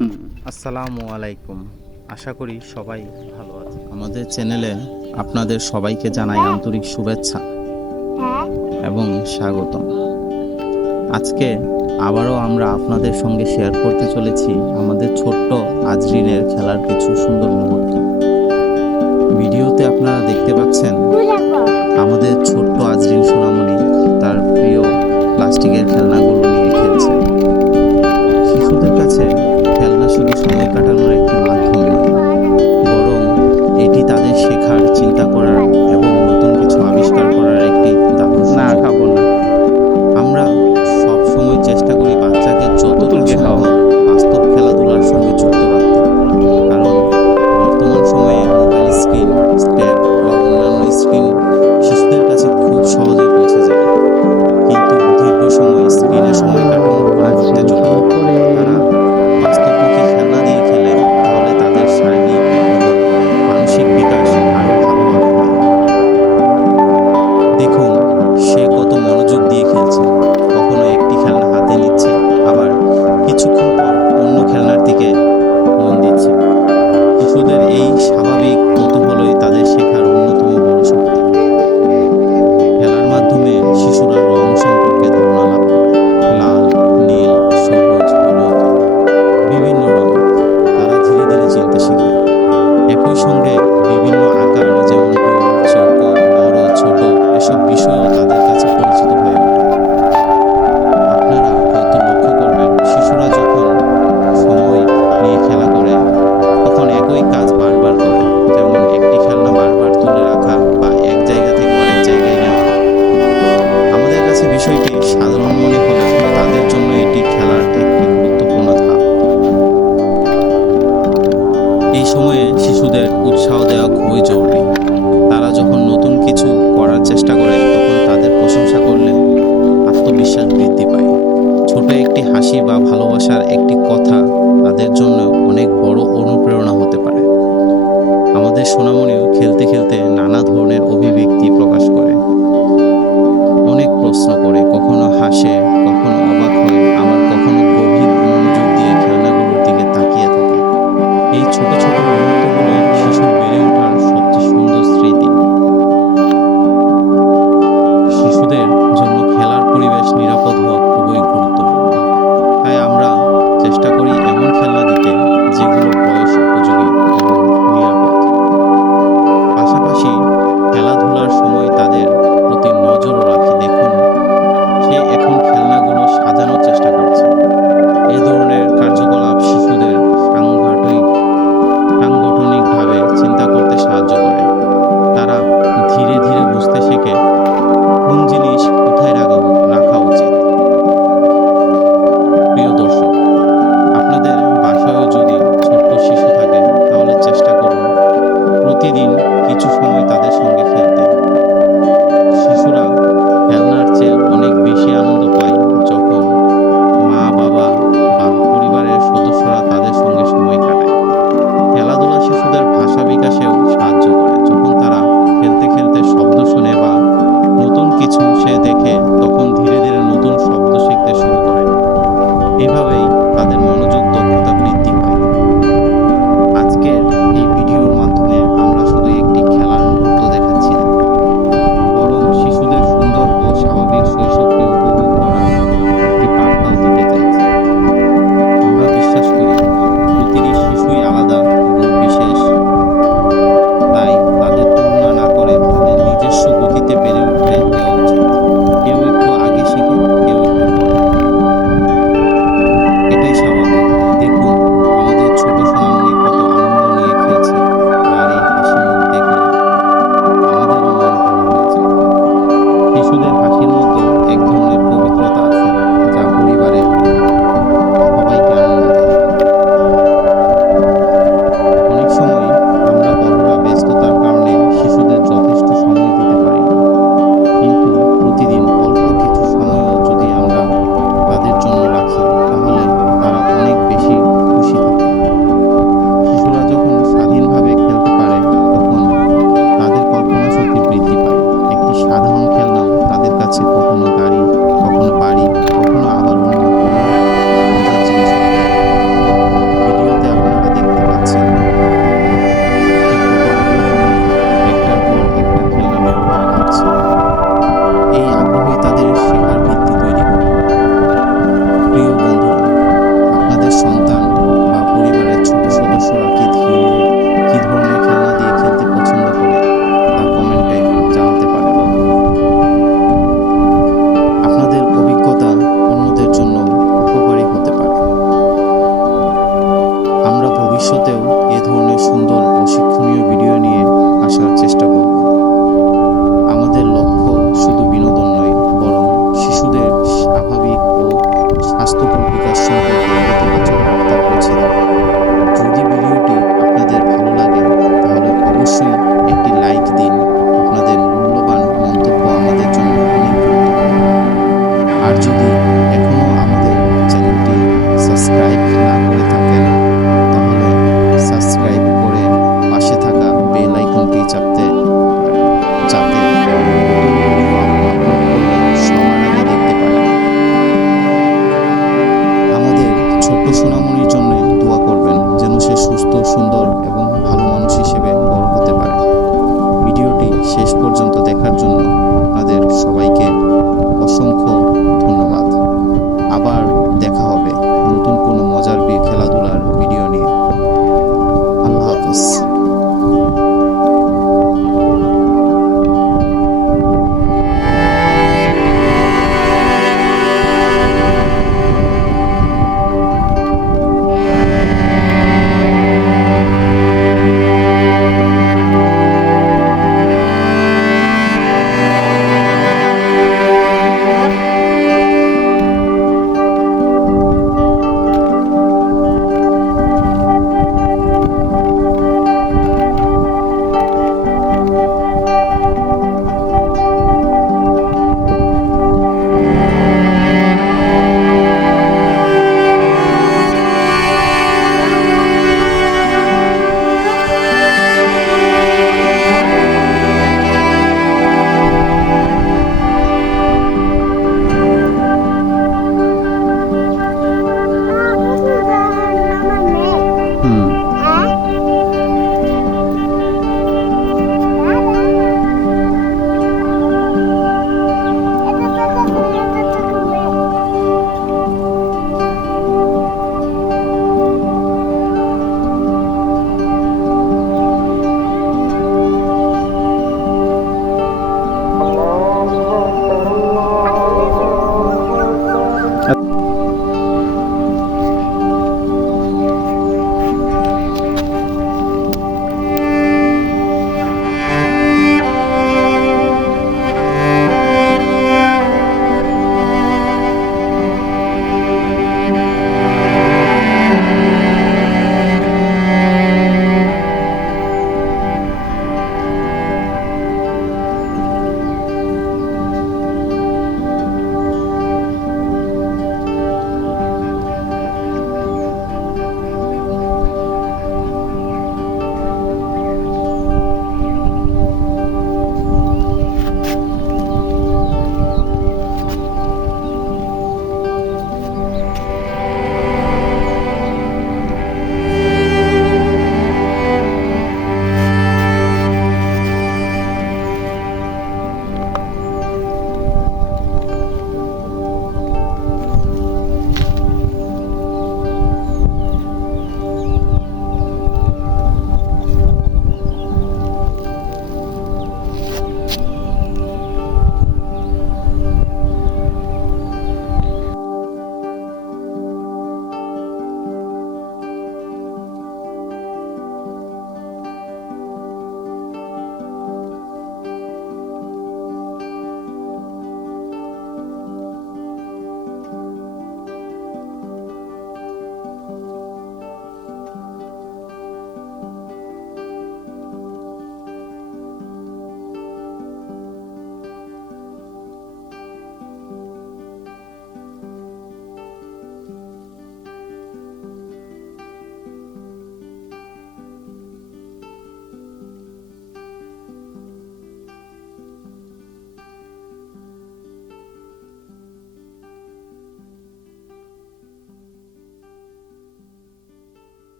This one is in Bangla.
আসসালামু আলাইকুম। আশা করি সবাই ভালো আছে। আমাদের চ্যানেলে আপনাদের সবাইকে জানাই আন্তরিক শুভেচ্ছা এবং স্বাগতম। আজকে আবারও আমরা আপনাদের সঙ্গে শেয়ার করতে চলেছি আমাদের ছোট্ট আজরিনের খেলার কিছু সুন্দর মুহূর্ত। ভিডিওতে আপনারা দেখতে পাচ্ছেন আমাদের ছোট্ট আজরিন সোনামণি তার প্রিয় প্লাস্টিকের খেলনাগুলো নিয়ে খেলছে। শিশুদের কাছে খেলনা শুধু সময় কাটানোর একটি মাধ্যম নয়, বরং এটি তাদের শেখার, চিন্তা করার এবং নতুন কিছু আবিষ্কার করার একটি দারুণ সুযোগ। আমরা সব সময় চেষ্টা করি বাচ্চাকে যতটুকু সম্ভব বাস্তব খেলাধুলার সঙ্গে যুক্ত রাখতে, কারণ বর্তমান সময়ে মোবাইল স্ক্রিন, ট্যাব বা অন্যান্য স্ক্রিন শিশুদের কাছে খুব সহজেই পৌঁছে যায়। কিন্তু দীর্ঘ সময় স্ক্রিনে সময় কাটানোর পরিবর্তে যদি তারা বাস্তবমুখী খেলনা দিয়ে খেলে, তাহলে তাদের শারীরিক এবং মানসিক বিকাশ আরও ভালোভাবে হয়। দেখুন সে কত মনোযোগ দিয়ে খেলছে, কখনো একটি খেলনা হাতে নিচ্ছে, আবার কিছুক্ষণ পর অন্য খেলনার দিকে মন দিচ্ছে। শিশুদের এই স্বাভাবিক কৌতূহলই তাদের শেখার অন্যতম বড় শক্তি। খেলার মাধ্যমে শিশুরা রং সম্পর্কে ধারণা লাভ করে। লাল, নীল, সবুজ, হলুদ, বিভিন্ন রং তারা ধীরে ধীরে চিনতে শিখবে। একই সঙ্গে বিভিন্ন আকার যেমন গোল, চৌকো, বড়, ছোট এসব বিষয়ও তাদের কাছে পরিচিত হয়ে ওঠে। আপনারা হয়তো লক্ষ্য করবেন, শিশুরা যখন সময় নিয়ে খেলা করে তখন একই কাজ বারবার করে, যেমন একটি খেলনা বারবার তুলে রাখা বা এক জায়গা থেকে অনেক জায়গায় নেওয়া। আমাদের কাছে বিষয়টি সাধারণ মনে হলেও তাদের জন্য এটি খেলার একটি গুরুত্বপূর্ণ ধাপ। এই সময়ে শিশুদের উৎসাহ দেওয়া খুবই জরুরি। তারা যখন নতুন কিছু করার চেষ্টা করে তখন তাদের প্রশংসা করলে আত্মবিশ্বাস বৃদ্ধি পায়। ছোট একটি হাসি বা ভালোবাসার একটি কথা তাদের জন্য অনেক বড় অনুপ্রেরণা হতে পারে। আমাদের সোনামণিও খেলতে খেলতে নানা ধরনের অভিব্যক্তি প্রকাশ করে, অনেক প্রশ্ন করে, কখনো হাসে, কখনো অবাক হয়, আবার কখনো গভীর মনোযোগ দিয়ে খেলনাগুলোর দিকে তাকিয়ে থাকে। এই ছোট ছোট মুহূর্তগুলোই শিশুর বেড়ে ওঠার সবচেয়ে সুন্দর স্মৃতি। শিশুদের জন্য খেলার পরিবেশ নিরাপদ হওয়া খুবই গুরুত্বপূর্ণ। তাই আমরা চেষ্টা করি এমন খেলনা দিতে যেগুলো বয়স উপযোগী এবং নিরাপদ। পাশাপাশি খেলাধুলার সময় তাদের প্রতি নজরও রাখি। দেখুন সে এখন খেলনাগুলো সাজানোর চেষ্টা করছে। এ ধরনের কার্যকলাপ শিশুদের সাংগঠনিকভাবে চিন্তা করতে সাহায্য করে। তারা ধীরে ধীরে বুঝতে শেখে কোন জিনিস কোথায় রাখা উচিত। প্রিয় দর্শক, আপনাদের বাসায়ও যদি ছোট ভবিষ্যতেও এ ধরনের সুন্দর ও শিক্ষণীয় ভিডিও নিয়ে আসার চেষ্টা করব। আমাদের লক্ষ্য শুধু বিনোদন নয়, বরং শিশুদের স্বাভাবিক ও স্বাস্থ্যকর বিকাশ সম্পর্কে ইতিবাচক বার্তা পৌঁছে দেওয়া। যদি ভিডিওটি আপনাদের ভালো লাগে তাহলে অবশ্যই একটি লাইক দিন। আপনাদের মূল্যবান মন্তব্য আমাদের জন্য অনেক গুরুত্বপূর্ণ। আর যদি এখনও আমাদের চ্যানেলটি সাবস্ক্রাইব না করে থাকেন তাহলে সাবস্ক্রাইব করে পাশে থাকা বেল আইকনটি চাপতে পারেন, যাতে নতুন ভিডিও আপলোড করলে সবার আগে দেখতে পারেন। আমাদের ছোট্ট সোনামণির জন্য